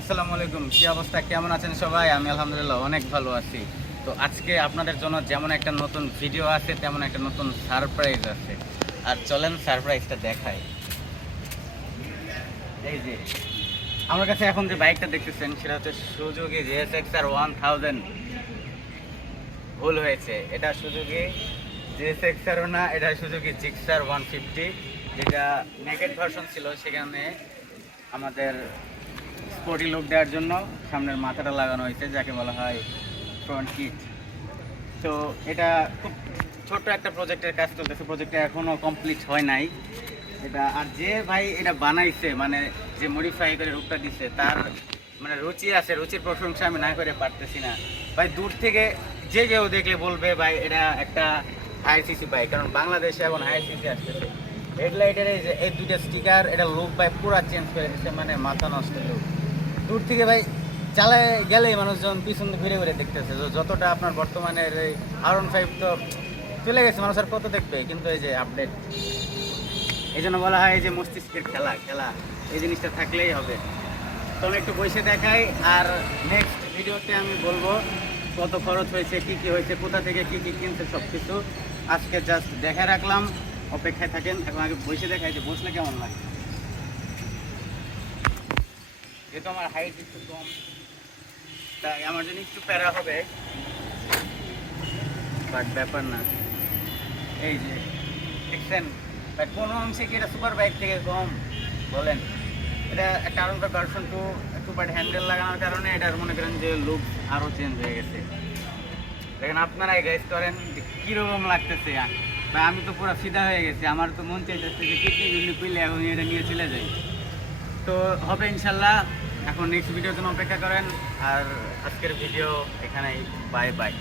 আসসালামু আলাইকুম, কি অবস্থা, কেমন আছেন সবাই? আমি আলহামদুলিল্লাহ অনেক ভালো আছি। তো আজকে আপনাদের জন্য যেমন একটা নতুন ভিডিও আছে, তেমন একটা নতুন সারপ্রাইজ আছে। আর চলেন সারপ্রাইজটা দেখাই। এই যে আমার কাছে এখন যে বাইকটা দেখতেছেন, সেটা হচ্ছে সুজুকি জিএসএক্সআর 1000। ভুল হয়েছে, এটা সুজুকি জিএসএক্সআরও না, এটা সুজুকি জিক্সার 150, যেটা নেকেড ভার্সন ছিল। সেখানে আমাদের স্পোর্টি লুক দেওয়ার জন্য সামনের মাথাটা লাগানো হয়েছে, যাকে বলা হয় ফ্রন্ট কিট। তো এটা খুব ছোট্ট একটা প্রজেক্টের কাজ চলতেছে, প্রজেক্টটা এখনও কমপ্লিট হয় নাই এটা। আর যে ভাই এটা বানাইছে, মানে যে মডিফাই করে রূপটা দিছে, তার মানে রুচি আছে, রুচির প্রশংসা আমি না করে পারতেছি না ভাই। দূর থেকে যে কেউ দেখলে বলবে ভাই এটা একটা হাই সিসি বাইক, কারণ বাংলাদেশে এখন হাই সিসি আসতেছে। হেডলাইটের এই যে এই দুইটা স্টিকার, এটা লুক ভাই পুরা চেঞ্জ করে দিচ্ছে, মানে মাথা নষ্ট লুক। দূর থেকে ভাই চালায় গেলেই মানুষজন পিছন ঘুরে ঘুরে দেখতেছে। যতটা আপনার বর্তমানের এই R15 তো চলে গেছে, মানুষ আর কত দেখবে, কিন্তু এই যে আপডেট, এই জন্য বলা হয় এই যে মস্তিষ্কের খেলা খেলা এই জিনিসটা থাকলেই হবে। তো আমি একটু বসে দেখাই, আর নেক্সট ভিডিওতে আমি বলবো কত খরচ হয়েছে, কি কি হয়েছে, কোথা থেকে কি কি কিনছে, সব কিছু আজকে জাস্ট দেখে রাখলাম। অপেক্ষায় থাকেন, এখন আগে বসে দেখাই যে বসলে কেমন লাগে। যেহেতু আমার হাইট একটু কম, তাই আমার জন্য একটু প্যারা হবে, বাট ব্যাপার না। এই যে দেখছেন ভাই, কোনো অংশে কি এটা সুপার বাইক থেকে কম বলেন? এটা একটা R15 ভার্সন 2 সুপার হ্যান্ডেল লাগানোর কারণে এটার মনে করেন যে লুক আরও চেঞ্জ হয়ে গেছে। দেখেন আপনারাই গাইজ করেন যে কীরকম লাগতেছে। ভাই আমি তো পুরো ফিদা হয়ে গেছি, আমার তো মন চাইতেছে যে কিডনিগুলি খুলে এখন এটা নিয়ে চলে যাই। তো হবে ইনশাল্লাহ। এখন নেক্সট ভিডিওর জন্য অপেক্ষা করেন, আর আজকের ভিডিও এখানেই, বাই বাই।